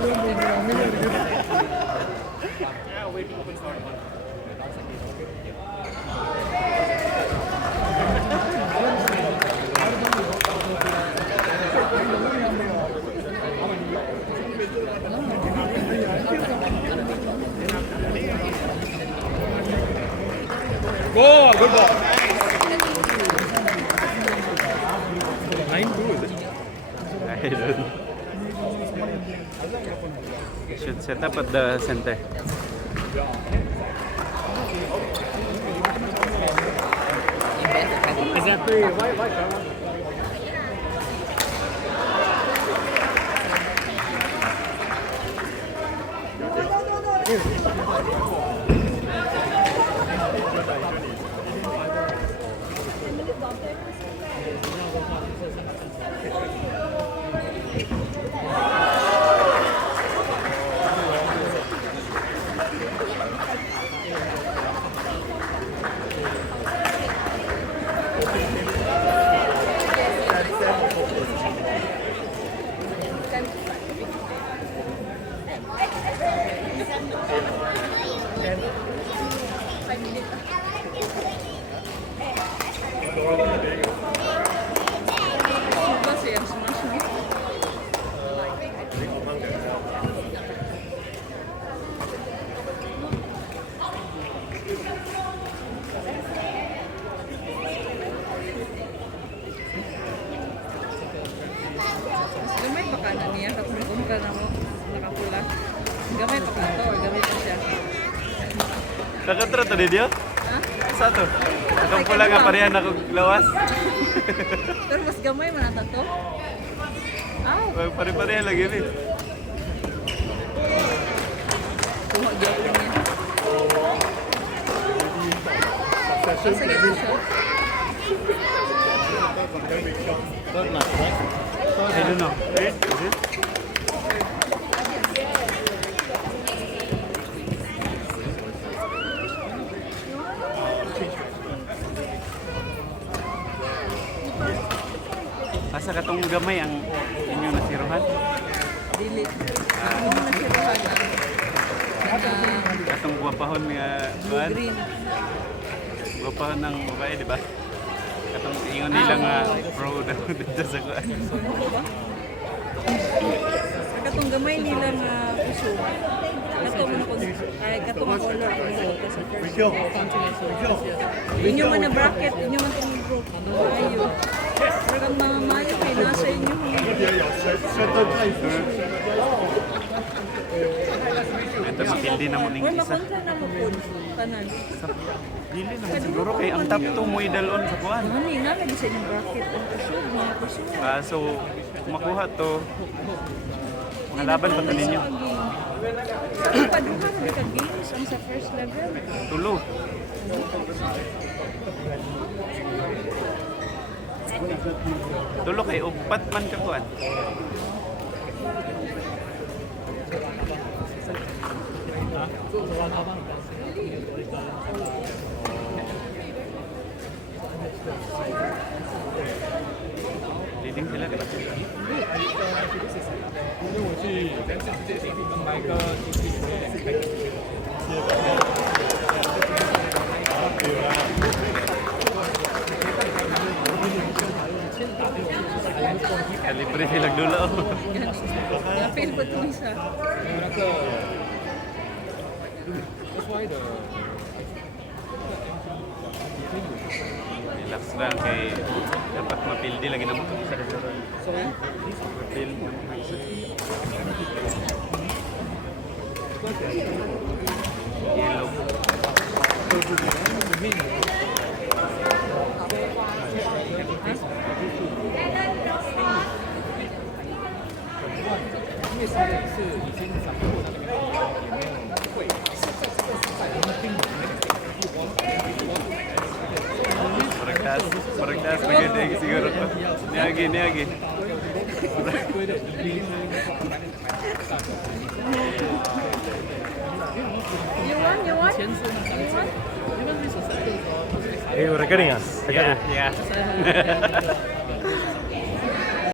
Go, good ball. 9-2 is it? I don't. Should set up at the center. Exactly. Why? Gamay pa ka na niya, katulong ka na mo, nakapula. Gamay pa ka to, or gamay pa siya. Nakatra to din yun? Ha? Satu. Itong pula nga parehan ako lawas. Pero mas gamay man ata to. Aw! Pare-parehan lagi ni. Kuha gyapon niya. Asa gyapon siya? I don't know. Is it? Asa katong gamay ang inyong nasiruhan? Dili. Ano mo nasiruhan ang Katong guwapahon nga kuan? green. Guwapahon ng babae, di ba? Katong ingon nila nga pro daw dito sa kuan. Katong gamay nila nga puso. Katong ay katong color puso kasi inyo man na bracket, inyo man tong group. Ayo. Pero ang mga mayo kay nasa inyo. Ito mapildi na mo ning Or isa. makontra na mo po tanan. Dili naman siguro kay ang top 2 mo idalon sa kuan. Ano ni na sa inyong bracket ang puso, mga puso. So kung makuha to malaban pa to ninyo. Sa paduha na ka games ang sa first level. Tulo. Tulo kay upat man ka kuan. Leading sila di ba? 因为我去跟白哥进去里面开始。 Kalibre silang dulo. Feel po itong isa. Relax lang kay dapat mapildi lagi na mo itong isa. Mapildi. Yellow. Perengkas begini siguro. Ni lagi. You want? Hey, recording ah? Yeah.